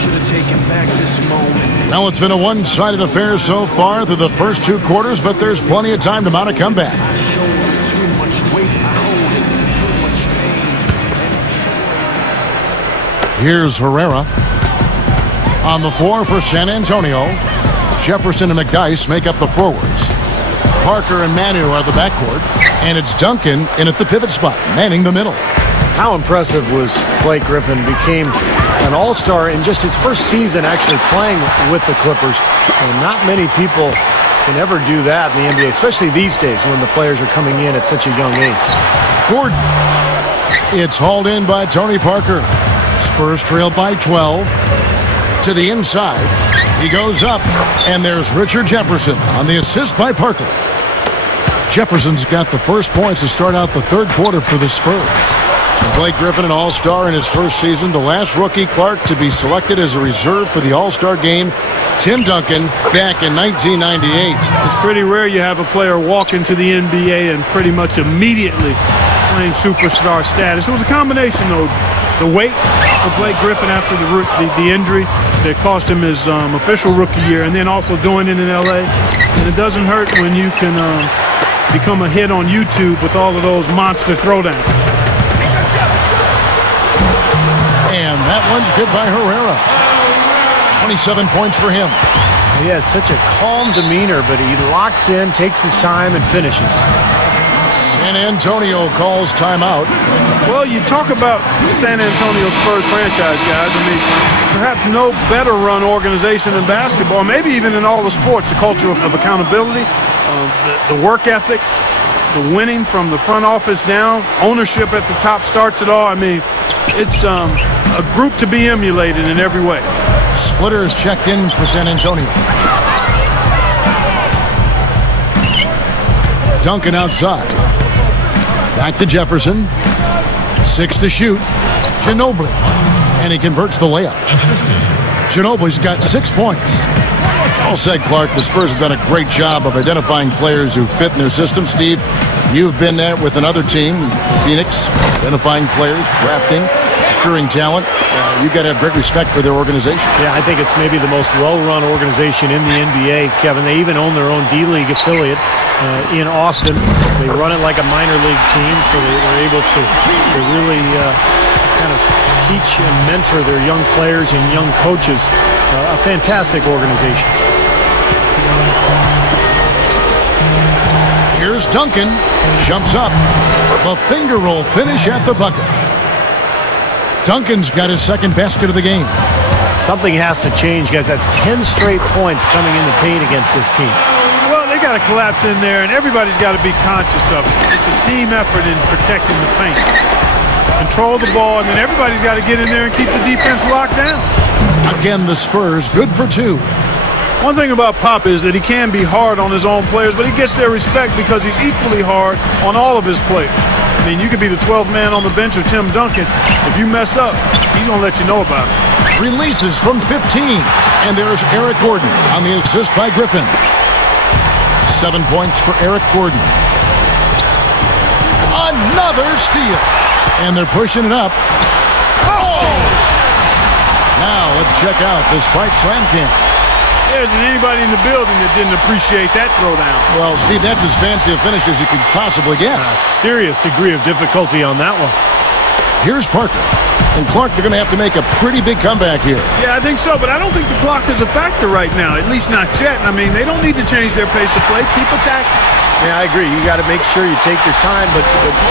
should have taken back this moment. Well, it's been a one-sided affair so far through the first 2 quarters, but there's plenty of time to mount a comeback. I showed too much weight. I hold it too much pain. Here's Herrera. On the floor for San Antonio. Jefferson and McDyess make up the forwards. Parker and Manu are the backcourt. And it's Duncan in at the pivot spot, manning the middle. How impressive was Blake Griffin? Became an all-star in just his first season actually playing with the Clippers. And not many people can ever do that in the NBA, especially these days when the players are coming in at such a young age. Gordon. It's hauled in by Tony Parker. Spurs trail by 12. To the inside. He goes up, and there's Richard Jefferson on the assist by Parker. Jefferson's got the first points to start out the third quarter for the Spurs. And Blake Griffin, an all-star in his first season, the last rookie, Clark, to be selected as a reserve for the all-star game. Tim Duncan back in 1998. It's pretty rare you have a player walk into the NBA and pretty much immediately claim superstar status. It was a combination, though. The weight for Blake Griffin after the injury that cost him his official rookie year, and then also doing it in L.A. And it doesn't hurt when you can become a hit on YouTube with all of those monster throwdowns. And that one's good by Herrera. 27 points for him. He has such a calm demeanor, but he locks in, takes his time, and finishes. San Antonio calls timeout. Well, you talk about San Antonio Spurs franchise, guys. I mean, perhaps no better run organization in basketball, maybe even in all the sports. The culture of accountability, the work ethic, the winning from the front office down, ownership at the top starts it all. I mean, it's a group to be emulated in every way. Splitter is checked in for San Antonio. Duncan outside. Back to Jefferson. 6 to shoot. Ginobili. And he converts the layup. Ginobili's got 6 points. All said, Clark, the Spurs have done a great job of identifying players who fit in their system. Steve, you've been there with another team, Phoenix, identifying players, drafting, securing talent. You've got to have great respect for their organization. Yeah, I think it's maybe the most well-run organization in the NBA, Kevin. They even own their own D-League affiliate in Austin. They run it like a minor league team, so they're able to really kind of teach and mentor their young players and young coaches. A fantastic organization. Here's Duncan. Jumps up. A finger roll finish at the bucket. Duncan's got his second basket of the game. Something has to change, guys. That's 10 straight points coming in the paint against this team. Well, they got to collapse in there, and everybody's got to be conscious of it. It's a team effort in protecting the paint. Control the ball, and then everybody's got to get in there and keep the defense locked down. Again, the Spurs good for 2. One thing about Pop is that he can be hard on his own players, but he gets their respect because he's equally hard on all of his players. I mean, you could be the 12th man on the bench or Tim Duncan. If you mess up, he's going to let you know about it. Releases from 15. And there's Eric Gordon on the assist by Griffin. 7 points for Eric Gordon. Another steal. And they're pushing it up. Oh! Now let's check out the Spike Slam Camp. There isn't anybody in the building that didn't appreciate that throwdown. Well, Steve, that's as fancy a finish as you could possibly get. A serious degree of difficulty on that one. Here's Parker. And Clark, they're going to have to make a pretty big comeback here. Yeah, I think so, but I don't think the clock is a factor right now, at least not yet. I mean, they don't need to change their pace of play. Keep attacking. Yeah, I agree. You got to make sure you take your time, but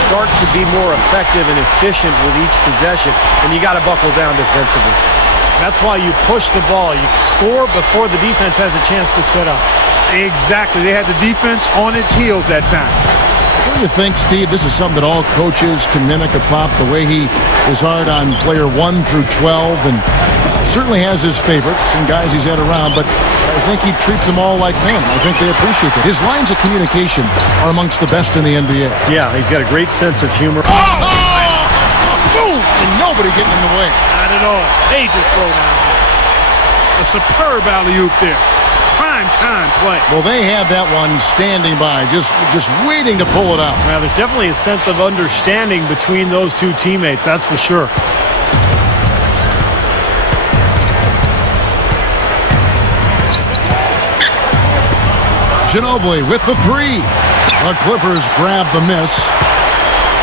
start to be more effective and efficient with each possession, and you got to buckle down defensively. That's why you push the ball. You score before the defense has a chance to set up. Exactly. They had the defense on its heels that time. What do you think, Steve? This is something that all coaches can mimic of Pop, the way he is hard on player 1 through 12, and certainly has his favorites and guys he's had around, but I think he treats them all like men. I think they appreciate that. His lines of communication are amongst the best in the NBA. Yeah, he's got a great sense of humor. Boom! And nobody getting in the way. Not at all. Major throwdown. A superb alley-oop there. Prime time play. Well, they had that one standing by, just waiting to pull it out. Well, there's definitely a sense of understanding between those two teammates, that's for sure. Ginobili with the three. The Clippers grab the miss.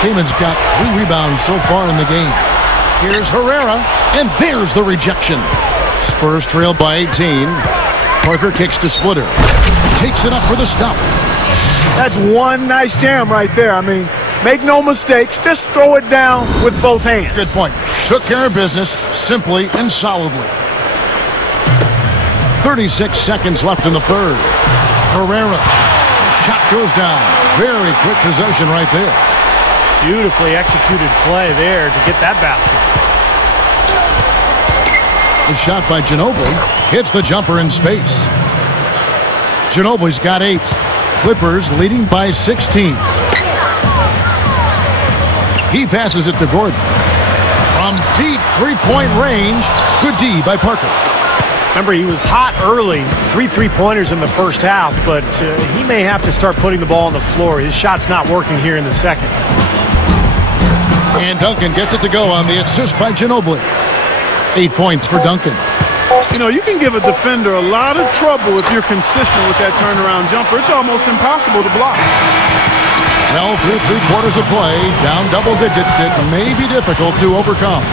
Kaman's got 3 rebounds so far in the game. Here's Herrera, and there's the rejection. Spurs trail by 18. Parker kicks to Splitter. Takes it up for the stuff. That's one nice jam right there. I mean, make no mistakes. Just throw it down with both hands. Good point. Took care of business simply and solidly. 36 seconds left in the third. Herrera. Shot goes down. Very quick possession right there. Beautifully executed play there to get that basket. The shot by Ginobili hits the jumper in space. Ginobili's got 8. Clippers leading by 16. He passes it to Gordon. From deep three-point range, good D by Parker. Remember, he was hot early, 3 3-pointers in the first half, but he may have to start putting the ball on the floor. His shot's not working here in the second. And Duncan gets it to go on the assist by Ginobili. 8 points for Duncan. You know, you can give a defender a lot of trouble if you're consistent with that turnaround jumper. It's almost impossible to block. Well, through 3 quarters of play, down double digits, it may be difficult to overcome.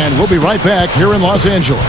And we'll be right back here in Los Angeles.